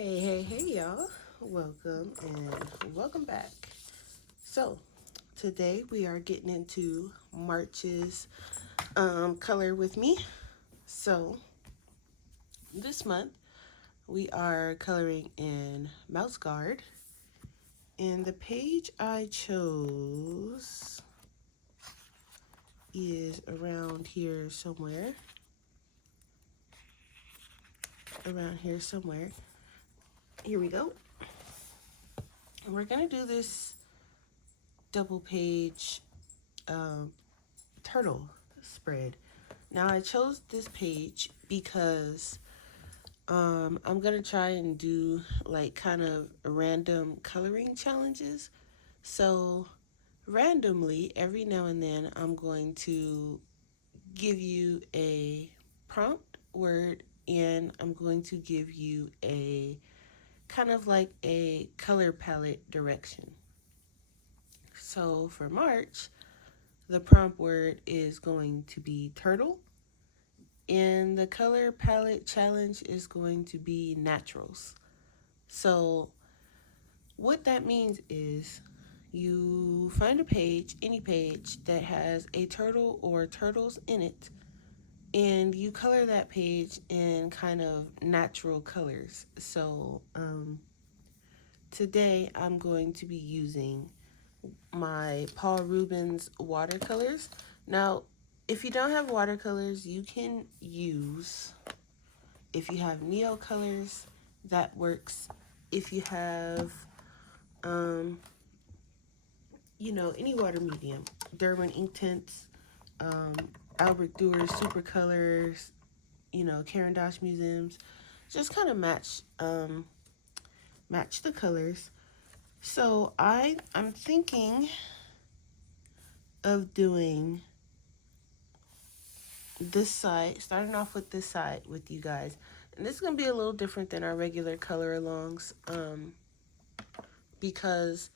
Hey, y'all. Welcome back. So, today we are getting into March's color with me. So, this month we are coloring in Mouse Guard. And the page I chose is around here somewhere. Here we go. And we're going to do this double page turtle spread. Now I chose this page because I'm gonna try and do like kind of random coloring challenges. So randomly, every now and then, I'm going to give you a prompt word and I'm going to give you a kind of like a color palette direction. So for March, the prompt word is going to be turtle. And the color palette challenge is going to be naturals. So, what that means is you find a page, any page, that has a turtle or turtles in it, and you color that page in kind of natural colors. So, today I'm going to be using my Paul Rubens watercolors. Now, if you don't have watercolors, you can use, if you have Neo colors, that works. If you have, um, any water medium, Derwent ink tints, um, Albert Durer super colors, Karen Dosh museums, just kind of match the colors. So I'm thinking of doing this side, starting off with this side with you guys. And this is going to be a little different than our regular color alongs because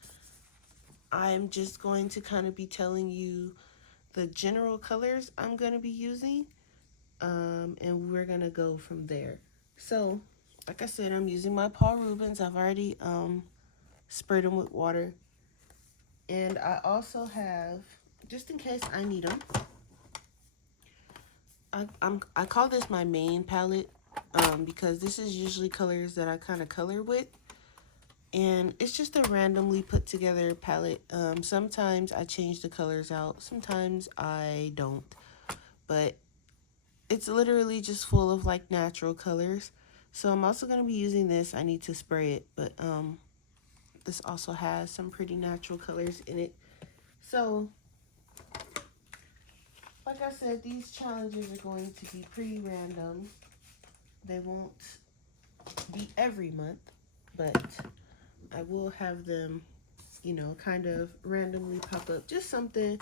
I'm just going to kind of be telling you the general colors I'm going to be using, and we're going to go from there. So, like I said, I'm using my Paul Rubens. I've already sprayed them with water. And I also have, just in case I need them, I call this my main palette because this is usually colors that I kind of color with. And it's just a randomly put together palette. Sometimes I change the colors out, sometimes I don't. But it's literally just full of like natural colors. So I'm also going to be using this. I need to spray it, but this also has some pretty natural colors in it. So, like I said, these challenges are going to be pretty random. They won't be every month, but I will have them, kind of randomly pop up. Just something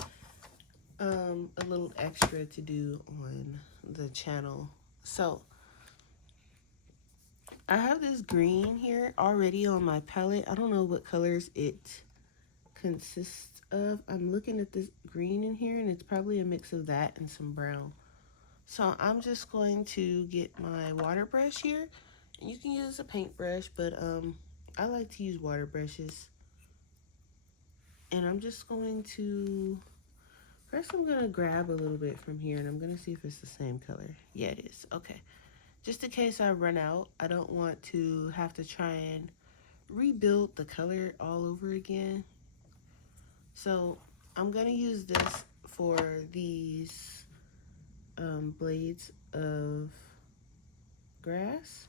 a little extra to do on the channel. So, I have this green here already on my palette. I don't know what colors it consists of. I'm looking at this green in here, and it's probably a mix of that and some brown. So I'm just going to get my water brush here. And you can use a paintbrush, but I like to use water brushes. And I'm just going to, first I'm going to grab a little bit from here, and I'm going to see if it's the same color. Yeah, it is. Okay. Just in case I run out, I don't want to have to try and rebuild the color all over again. So I'm going to use this for these blades of grass.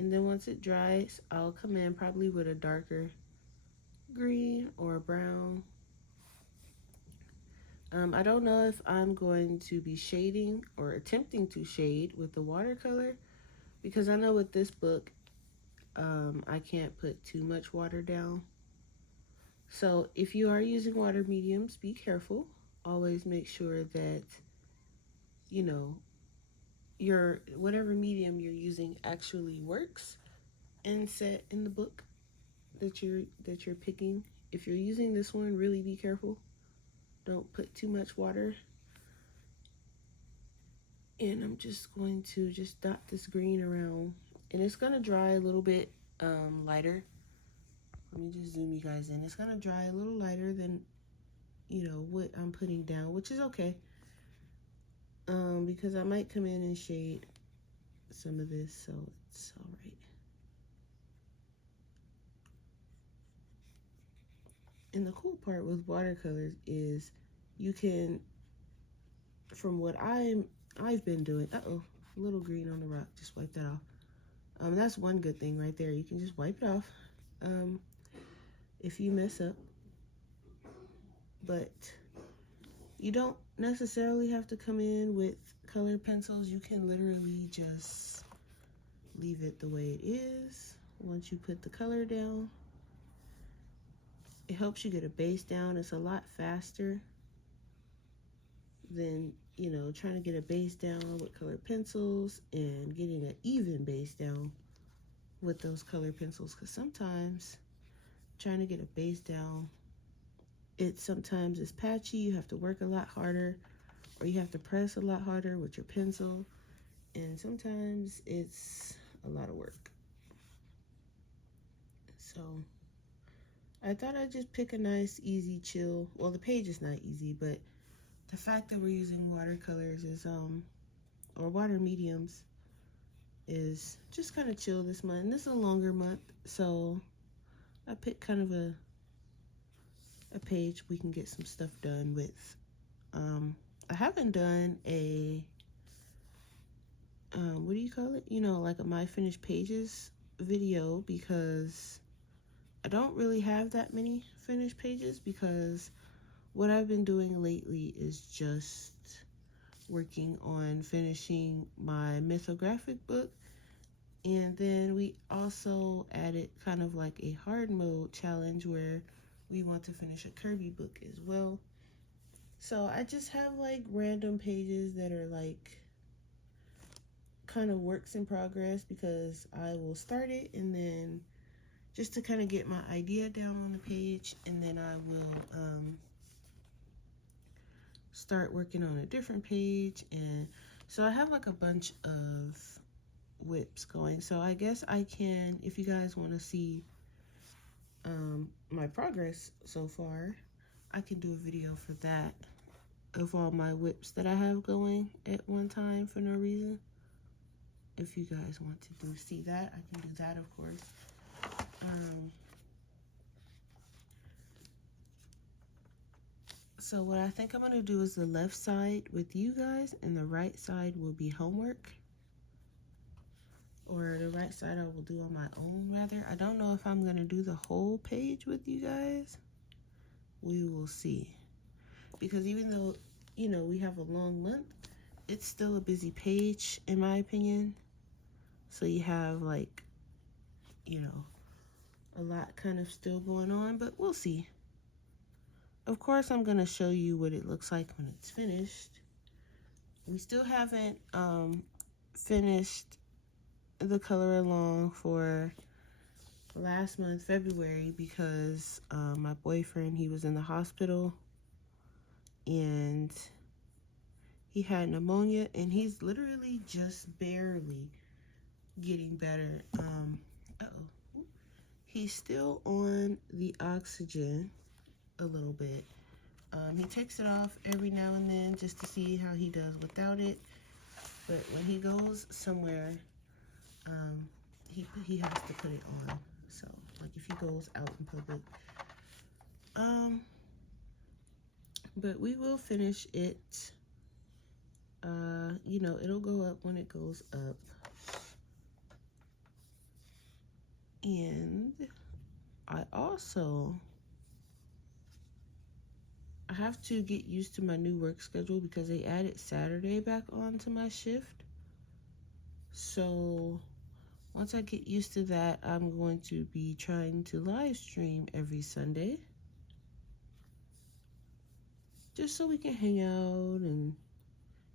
And then once it dries, I'll come in probably with a darker green or brown. I don't know if I'm going to be shading or attempting to shade with the watercolor, because I know with this book, I can't put too much water down. So if you are using water mediums, be careful. Always make sure that, your whatever medium you're using actually works and set in the book that you're picking. If you're using this one, really be careful. Don't put too much water. And I'm just going to just dot this green around And it's gonna dry a little bit lighter. Let me just zoom you guys in. It's gonna dry a little lighter than, you know, what I'm putting down, which is okay. Because I might come in and shade some of this, so it's all right. And the cool part with watercolors is you can, from what I've been doing, a little green on the rock, just wipe that off. That's one good thing right there. You can just wipe it off if you mess up. But you don't necessarily have to come in with colored pencils. You can literally just leave it the way it is. Once you put the color down, it helps you get a base down. It's a lot faster than, you know, trying to get a base down with colored pencils and getting an even base down with those colored pencils. Because sometimes trying to get a base down, sometimes it's patchy. You have to work a lot harder, or you have to press a lot harder with your pencil, and sometimes it's a lot of work. So I thought I'd just pick a nice, easy, chill. Well, the page is not easy, but the fact that we're using watercolors is, or water mediums, is just kind of chill this month. And this is a longer month, so I picked kind of a page we can get some stuff done with. I haven't done a, what do you call it? You know, like a My Finished Pages video, because I don't really have that many finished pages, because what I've been doing lately is just working on finishing my mythographic book. And then we also added kind of like a hard mode challenge where we want to finish a Kirby book as well. So I just have like random pages that are like kind of works in progress, because I will start it and then just to kind of get my idea down on the page, and then I will start working on a different page. And so I have like a bunch of whips going. So I guess I can, if you guys want to see my progress so far, I can do a video for that, of all my whips that I have going at one time for no reason. If you guys want to see that, I can do that, of course. So what I think I'm going to do is the left side with you guys, and the right side will be homework. Or the right side I will do on my own, rather. I don't know if I'm going to do the whole page with you guys. We will see. Because even though, you know, we have a long month, it's still a busy page, in my opinion. So you have, like, you know, a lot kind of still going on, but we'll see. Of course, I'm going to show you what it looks like when it's finished. We still haven't finished the color along for last month, February, because my boyfriend, he was in the hospital and he had pneumonia, and he's literally just barely getting better. He's still on the oxygen a little bit. He takes it off every now and then just to see how he does without it. But when he goes somewhere, he has to put it on. So, like if he goes out in public. But we will finish it. You know, it'll go up when it goes up. And I have to get used to my new work schedule, because they added Saturday back onto my shift. So once I get used to that, I'm going to be trying to live stream every Sunday, just so we can hang out and,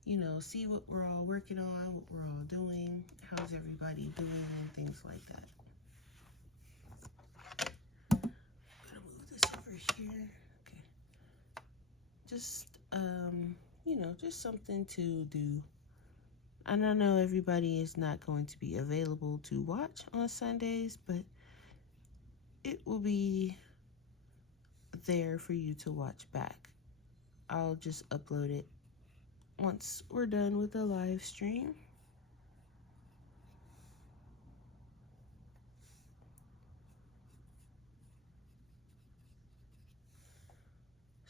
you know, see what we're all working on, what we're all doing, how's everybody doing, and things like that. I'm gonna move this over here. Okay. Just, you know, just something to do And I know everybody is not going to be available to watch on Sundays, but it will be there for you to watch back. I'll just upload it once we're done with the live stream.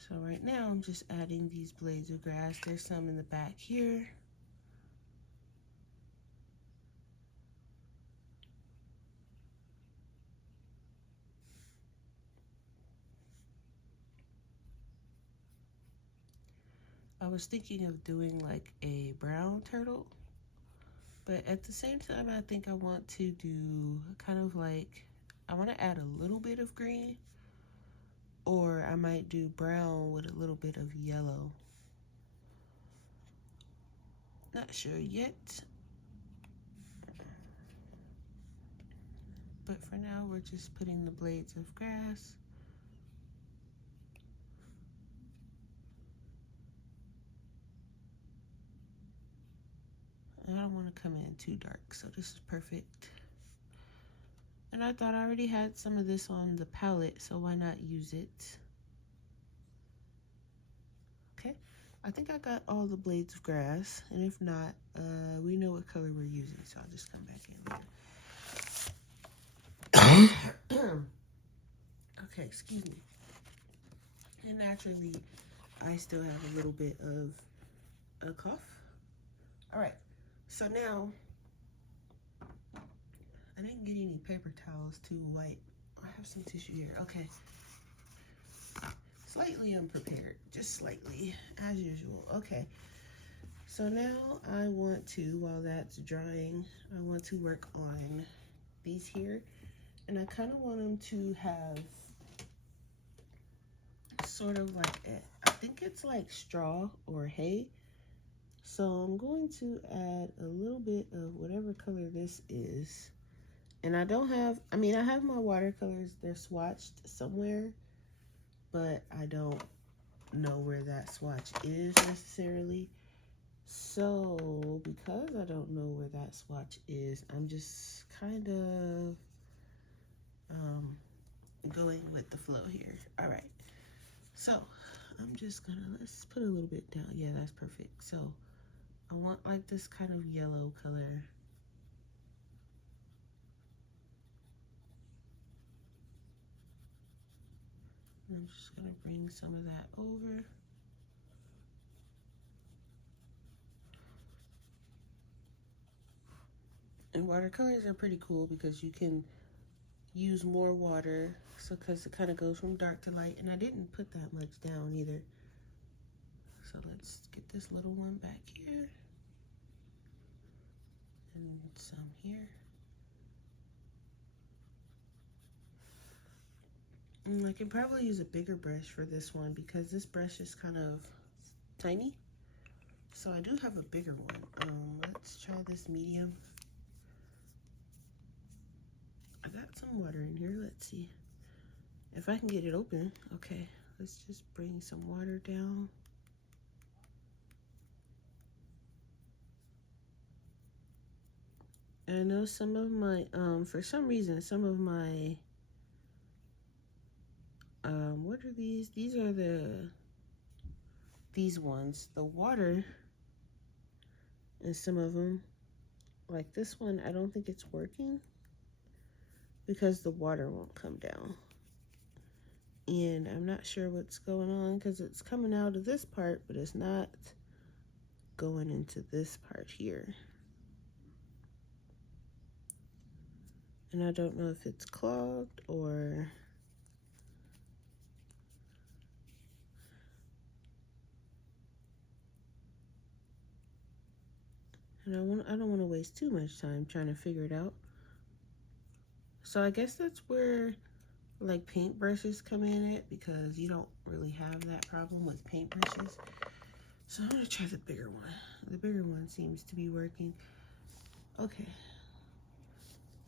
So right now I'm just adding these blades of grass. There's some in the back here. I was thinking of doing like a brown turtle, but at the same time I think I want to do kind of like, I want to add a little bit of green, or I might do brown with a little bit of yellow. Not sure yet. But for now, we're just putting the blades of grass. And I don't want to come in too dark, so this is perfect. And I thought I already had some of this on the palette, so why not use it? Okay, I think I got all the blades of grass, and if not, we know what color we're using, so I'll just come back in later. Okay, excuse me. And naturally, I still have a little bit of a cough. All right, so now, I didn't get any paper towels to wipe. I have some tissue here. Okay. Slightly unprepared, just slightly, as usual. Okay. So now I want to, while that's drying, I want to work on these here. And I kind of want them to have sort of like, I think it's like straw or hay. So I'm going to add a little bit of whatever color this is. And I don't have, I mean, I have my watercolors, they're swatched somewhere, but I don't know where that swatch is necessarily. So because I don't know where that swatch is, I'm just kind of going with the flow here. All right, so I'm just gonna, let's put a little bit down. Yeah, that's perfect. So I want like this kind of yellow color. I'm just gonna bring some of that over. And watercolors are pretty cool because you can use more water, so because it kind of goes from dark to light. And I didn't put that much down either. So let's get this little one back here. And some here. I can probably use a bigger brush for this one because this brush is kind of tiny. So I do have a bigger one. Let's try this medium. I got some water in here. Let's see if I can get it open. Okay, let's just bring some water down. And I know some of my, for some reason, some of my, what are these? These are these ones. The water in some of them, like this one, I don't think it's working because the water won't come down. And I'm not sure what's going on because it's coming out of this part, but it's not going into this part here. And I don't know if it's clogged or... And I don't want to waste too much time trying to figure it out. So I guess that's where like paintbrushes come in it, because you don't really have that problem with paintbrushes. So I'm gonna try the bigger one. The bigger one seems to be working. Okay.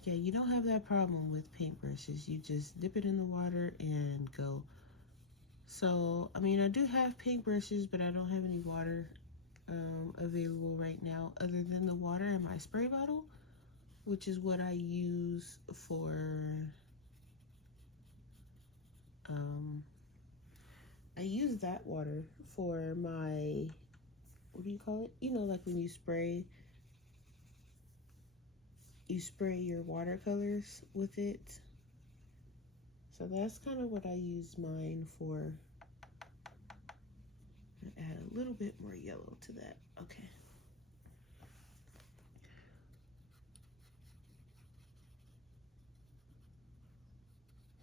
Yeah, you don't have that problem with paintbrushes. You just dip it in the water and go. So, I mean, I do have paintbrushes, but I don't have any water available right now other than the water in my spray bottle, which is what I use for I use that water for my, what do you call it? You know, like when you spray your watercolors with it. So that's kind of what I use mine for. Add a little bit more yellow to that. Okay.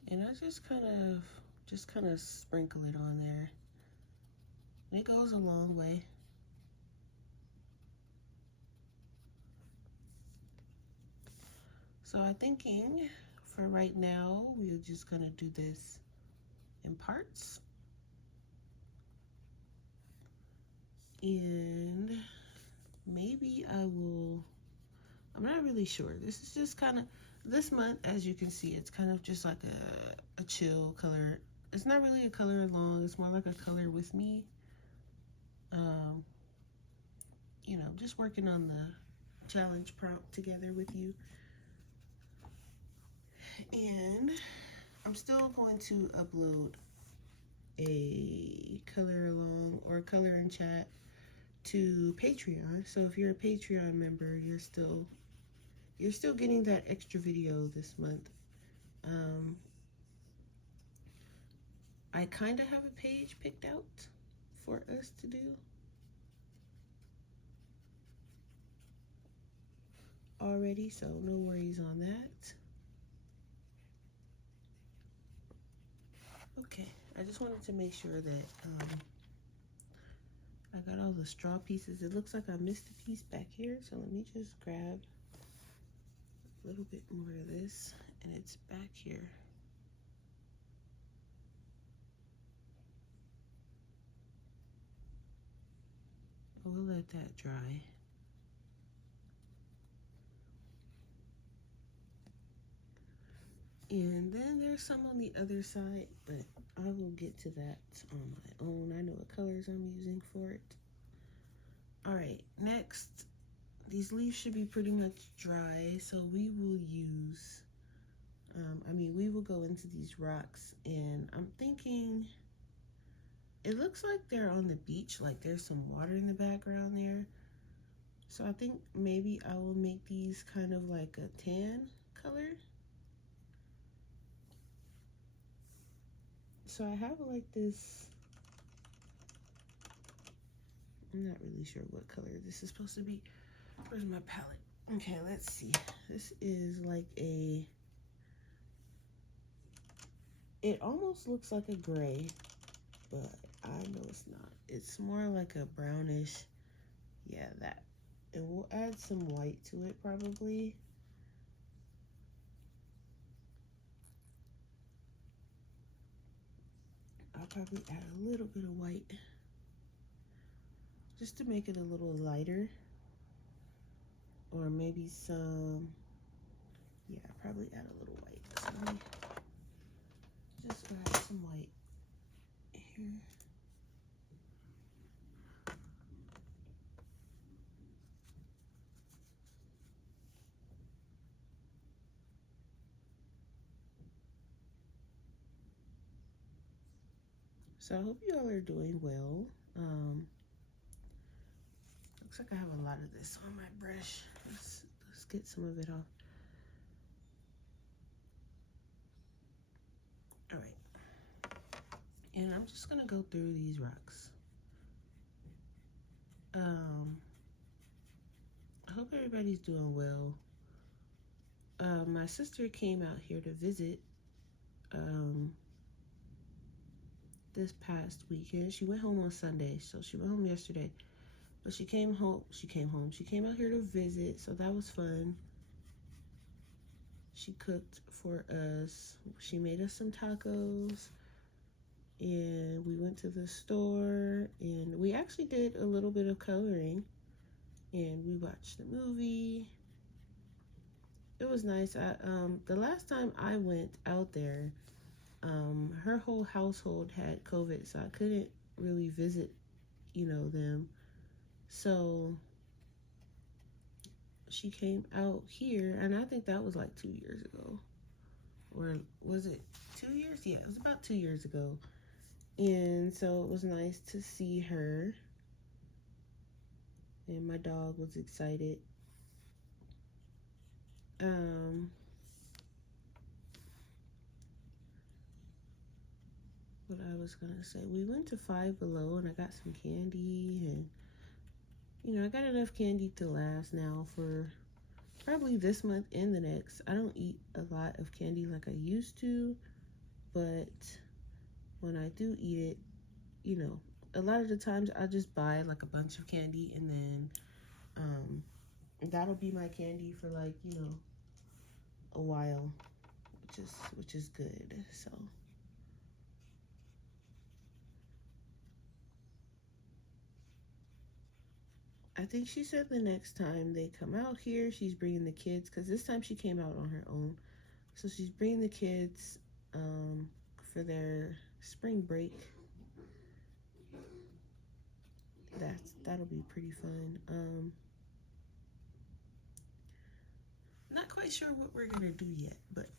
And I just kind of sprinkle it on there. And it goes a long way. So I'm thinking for right now, we're just gonna do this in parts. And maybe I'm not really sure. This is just kind of, this month, as you can see, it's kind of just like a chill color. It's not really a color along, it's more like a color with me. You know, just working on the challenge prompt together with you. And I'm still going to upload a color along or color in chat to Patreon. So if you're a Patreon member, you're still getting that extra video this month. I kind of have a page picked out for us to do already, so no worries on that. Okay, I just wanted to make sure that I got all the straw pieces. It looks like I missed a piece back here, so let me just grab a little bit more of this, and it's back here. We'll let that dry. And then there's some on the other side, but I will get to that on my own. I know what colors I'm using for it. All right, next, these leaves should be pretty much dry, so we will use, we will go into these rocks, and I'm thinking, it looks like they're on the beach, like there's some water in the background there. So I think maybe I will make these kind of like a tan color. So I have like this, I'm not really sure what color this is supposed to be. Where's my palette? Okay, let's see. This is like it almost looks like a gray, but I know it's not. It's more like a brownish, yeah, that. And we'll add some white to it probably. I'll probably add a little bit of white just to make it a little lighter. Or maybe some, yeah, probably add a little white. So let me just grab some white here. So I hope you all are doing well. Looks like I have a lot of this on my brush. Let's get some of it off. All right. And I'm just gonna go through these rocks. I hope everybody's doing well. My sister came out here to visit this past weekend. She went home on Sunday, so she went home yesterday. But she came home. She came out here to visit, so that was fun. She cooked for us. She made us some tacos. And we went to the store, and we actually did a little bit of coloring. And we watched the movie. It was nice. The last time I went out there, her whole household had COVID, so I couldn't really visit, them. So she came out here, and I think that was like 2 years ago. Or was it 2 years? Yeah, it was about 2 years ago. And so it was nice to see her. And my dog was excited. Um, what I was gonna say, we went to Five Below and I got some candy, and I got enough candy to last now for probably this month and the next. I don't eat a lot of candy like I used to, but when I do eat it, a lot of the times I just buy like a bunch of candy, and then that'll be my candy for like, a while, which is good. So I think she said the next time they come out here, she's bringing the kids, because this time she came out on her own. So she's bringing the kids for their spring break. That'll be pretty fun. Not quite sure what we're gonna do yet, but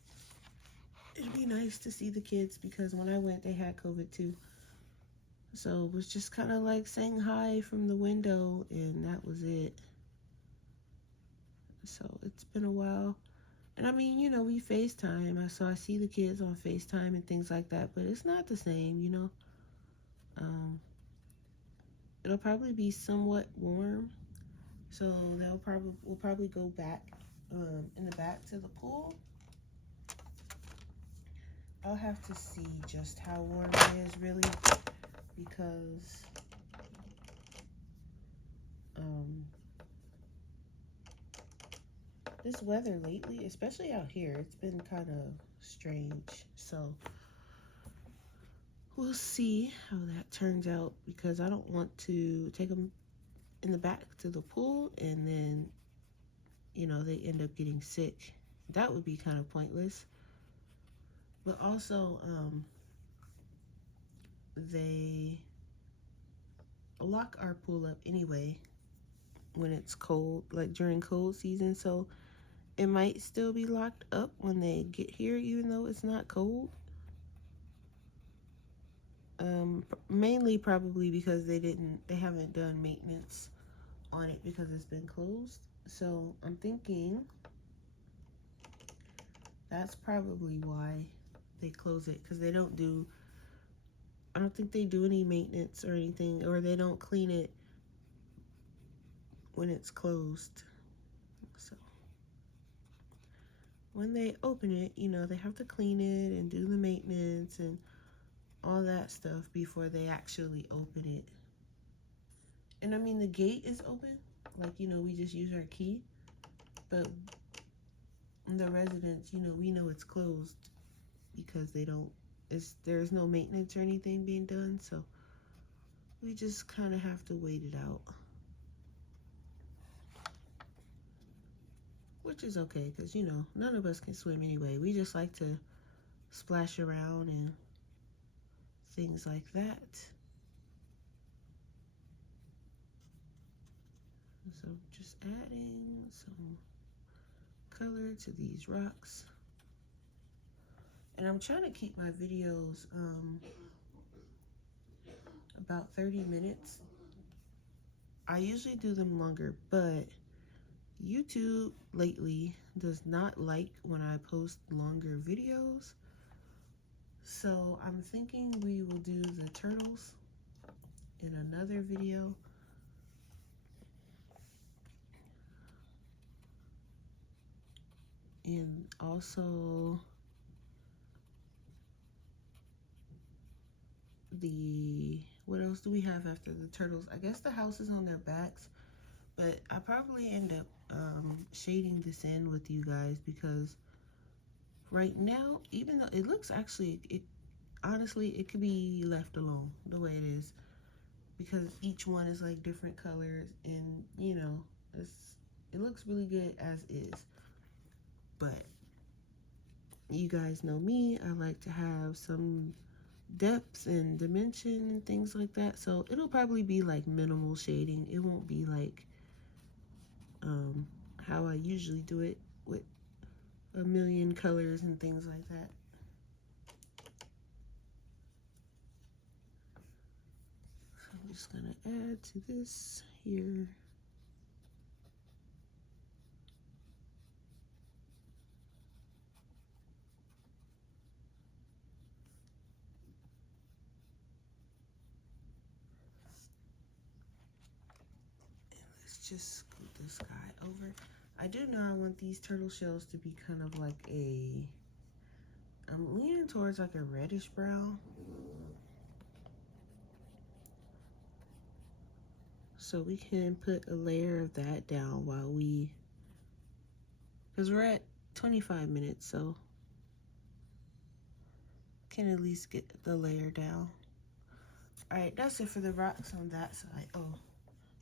it'd be nice to see the kids, because when I went, they had COVID too. So it was just kind of like saying hi from the window, and that was it. So it's been a while. And I mean, we FaceTime. So I see the kids on FaceTime and things like that, but it's not the same. Um, it'll probably be somewhat warm. So we'll probably go back in the back to the pool. I'll have to see just how warm it is really, because this weather lately, especially out here, it's been kind of strange. So we'll see how that turns out, because I don't want to take them in the back to the pool and then, they end up getting sick. That would be kind of pointless. But also, they lock our pool up anyway when it's cold, like during cold season. So it might still be locked up when they get here, even though it's not cold. Mainly probably because they haven't done maintenance on it because it's been closed. So I'm thinking that's probably why they close it, because I don't think they do any maintenance or anything, or they don't clean it when it's closed. So when they open it, they have to clean it and do the maintenance and all that stuff before they actually open it. And I mean, the gate is open, like, we just use our key, but the residents, we know it's closed because there's no maintenance or anything being done, so we just kind of have to wait it out. Which is okay, because, none of us can swim anyway. We just like to splash around and things like that. So just adding some color to these rocks. And I'm trying to keep my videos about 30 minutes. I usually do them longer, but YouTube lately does not like when I post longer videos. So I'm thinking we will do the turtles in another video. And also what else do we have after the turtles? I guess the house is on their backs, but I probably end up shading this in with you guys, because right now, even though it looks honestly, it could be left alone the way it is, because each one is like different colors, and it looks really good as is. But you guys know me, I like to have some depth and dimension and things like that. So it'll probably be like minimal shading. It won't be like how I usually do it with a million colors and things like that. So I'm just gonna add to this here. Let's just scoot this guy over. I do know I want these turtle shells to be kind of like I'm leaning towards like a reddish brown. So we can put a layer of that down while because we're at 25 minutes, so can at least get the layer down. All right, that's it for the rocks on that side. Oh,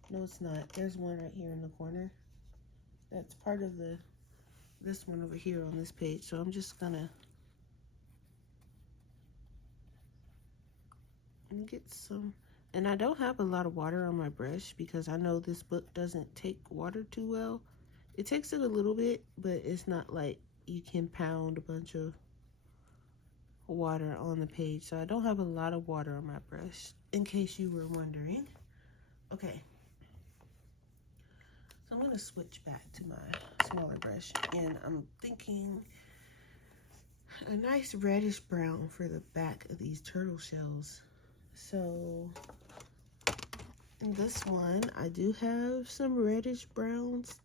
no, it's not. There's one right here in the corner. That's part of this one over here on this page. So I'm just gonna get some, and I don't have a lot of water on my brush because I know this book doesn't take water too well. It takes it a little bit, but it's not like you can pound a bunch of water on the page. So I don't have a lot of water on my brush, in case you were wondering. Okay. So I'm gonna switch back to my smaller brush, and I'm thinking a nice reddish brown for the back of these turtle shells. So in this one, I do have some reddish browns.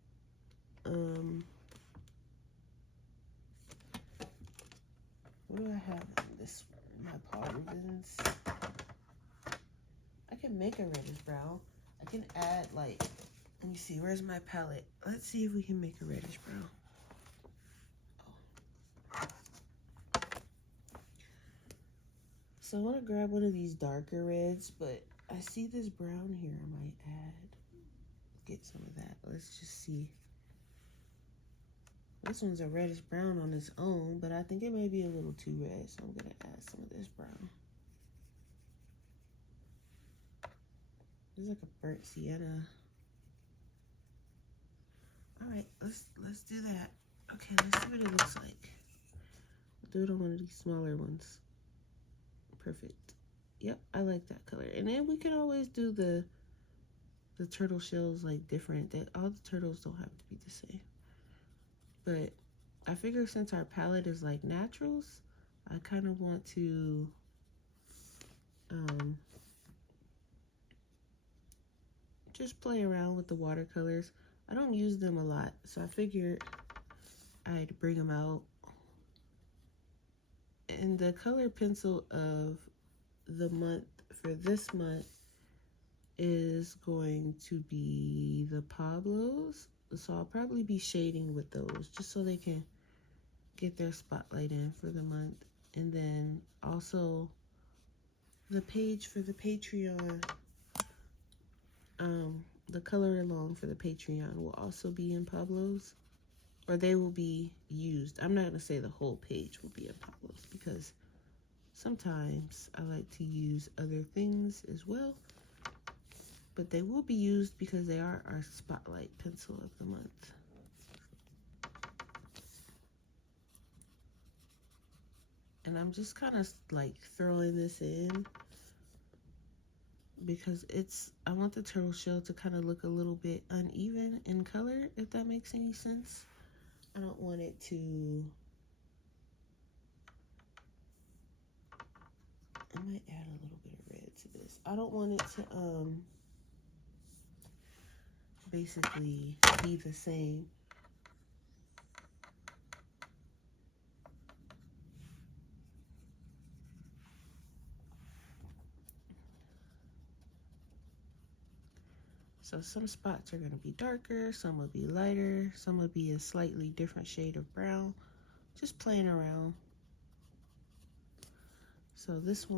What do I have in this one? My polygons. I can make a reddish brown. I can add like, let me see, where's my palette? Let's see if we can make a reddish brown. So I want to grab one of these darker reds, but I see this brown here. I might get some of that. Let's just see. This one's a reddish brown on its own, but I think it may be a little too red, so I'm gonna add some of this brown. It's like a burnt sienna. All right, let's do that. Okay, let's see what it looks like. I'll do it on one of these smaller ones. Perfect. Yep, I like that color. And then we can always do the turtle shells like different. That all the turtles don't have to be the same. But I figure since our palette is like naturals, I kind of want to just play around with the watercolors. I don't use them a lot, so I figured I'd bring them out. And the color pencil of the month for this month is going to be the Pablos. So I'll probably be shading with those just so they can get their spotlight in for the month. And then also the page for the Patreon, the color along for the Patreon will also be in Pablo's, or they will be used. I'm not going to say the whole page will be in Pablo's because sometimes I like to use other things as well, but they will be used because they are our spotlight pencil of the month. And I'm just kind of like throwing this in because I want the turtle shell to kind of look a little bit uneven in color, if that makes any sense. I don't want it to, I might add a little bit of red to this. I don't want it to basically be the same. So some spots are going to be darker, some will be lighter, some will be a slightly different shade of brown. Just playing around. So this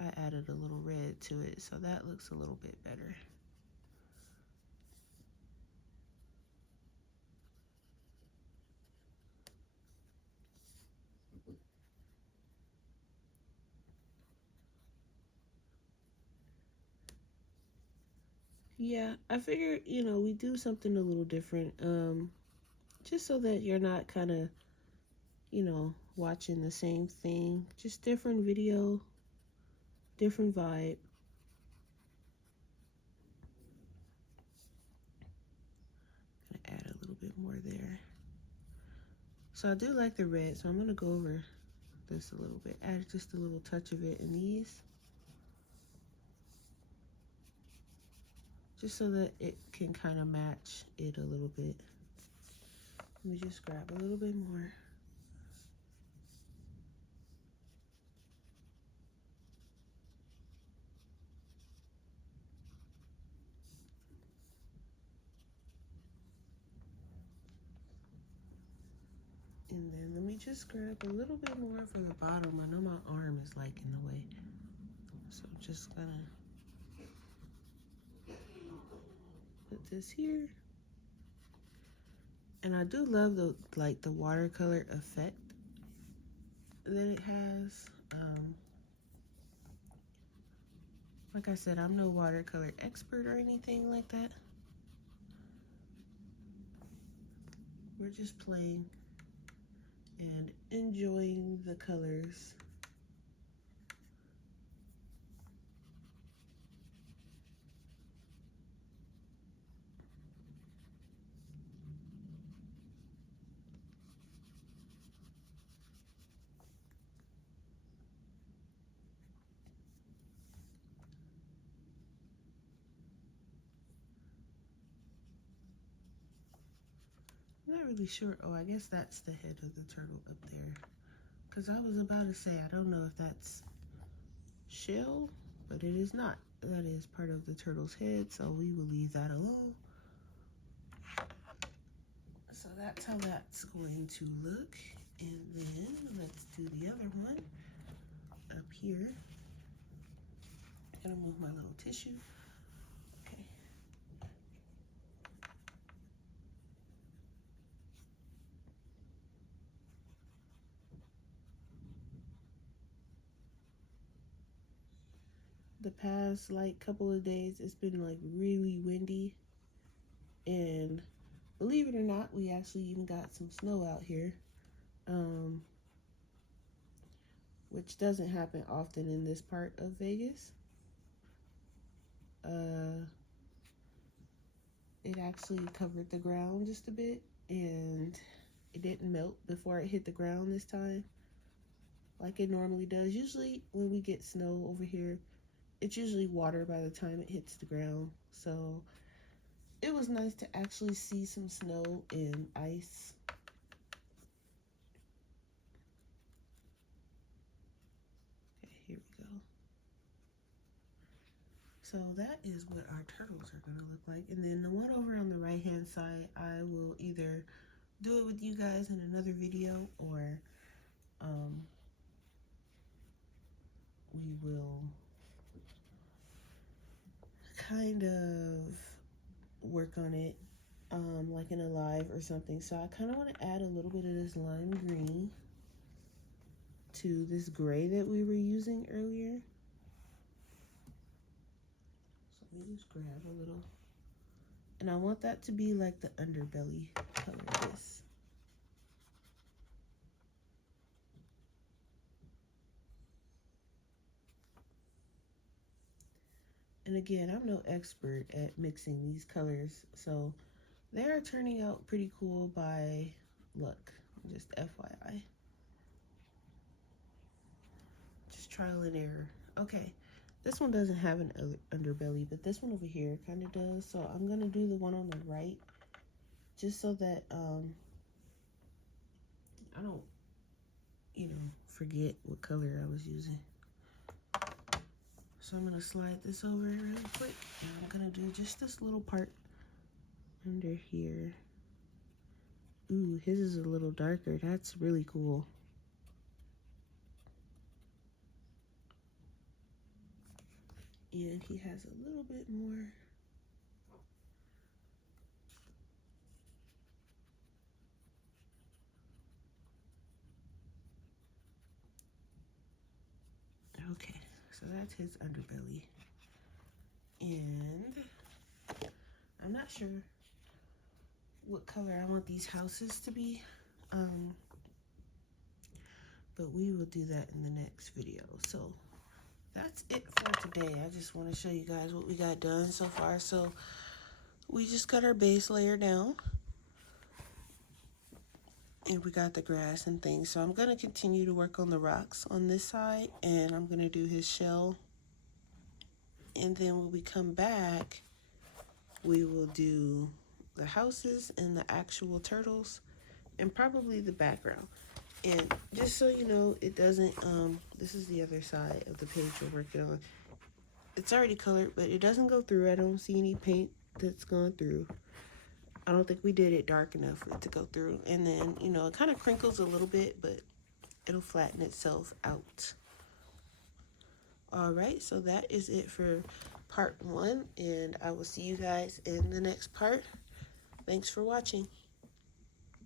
I added a little red to it, so that looks a little bit better. yeah, I figured, we do something a little different. Just so that you're not kind of, watching the same thing. Just different video, different vibe. Gonna add a little bit more there. So I do like the red, so I'm gonna go over this a little bit. Add just a little touch of it in these. Just so that it can kind of match it a little bit. Let me just grab a little bit more. And then let me just grab a little bit more for the bottom. I know my arm is like in the way. So I'm just gonna put this here. And I do love the watercolor effect that it has. Like I said, I'm no watercolor expert or anything like that. We're just playing and enjoying the colors. I'm not really sure. Oh, I guess that's the head of the turtle up there. Because I was about to say, I don't know if that's shell, but it is not. That is part of the turtle's head, so we will leave that alone. So that's how that's going to look. And then let's do the other one up here. I'm gonna move my little tissue. Okay. The past couple of days, it's been really windy, and believe it or not, we actually even got some snow out here, which doesn't happen often in this part of Vegas. It actually covered the ground just a bit, and it didn't melt before it hit the ground this time like it normally does. Usually when we get snow over here, it's usually water by the time it hits the ground. So it was nice to actually see some snow and ice. Okay, here we go. So that is what our turtles are gonna look like. And then the one over on the right hand side, I will either do it with you guys in another video, or we will kind of work on it like in a live or something. So I kind of want to add a little bit of this lime green to this gray that we were using earlier. So let me just grab a little, and I want that to be like the underbelly color of this. And again, I'm no expert at mixing these colors, so they are turning out pretty cool by luck, just FYI. Just trial and error. Okay, this one doesn't have an underbelly, but this one over here kind of does. So I'm gonna do the one on the right, just so that I don't, forget what color I was using. So I'm gonna slide this over really quick, and I'm gonna do just this little part under here. Ooh, his is a little darker. That's really cool. And he has a little bit more. Okay, so that's his underbelly. And I'm not sure what color I want these houses to be, but we will do that in the next video. So that's it for today. I just want to show you guys what we got done so far. So we just got our base layer down, and we got the grass and things. So I'm going to continue to work on the rocks on this side, and I'm going to do his shell. And then when we come back, we will do the houses and the actual turtles and probably the background. And just so you know, it doesn't, this is the other side of the page we're working on. It's already colored, but it doesn't go through. I don't see any paint that's gone through. I don't think we did it dark enough for it to go through. And then, you know, it kind of crinkles a little bit, but it'll flatten itself out. All right, so that is it for part 1, and I will see you guys in the next part. Thanks for watching.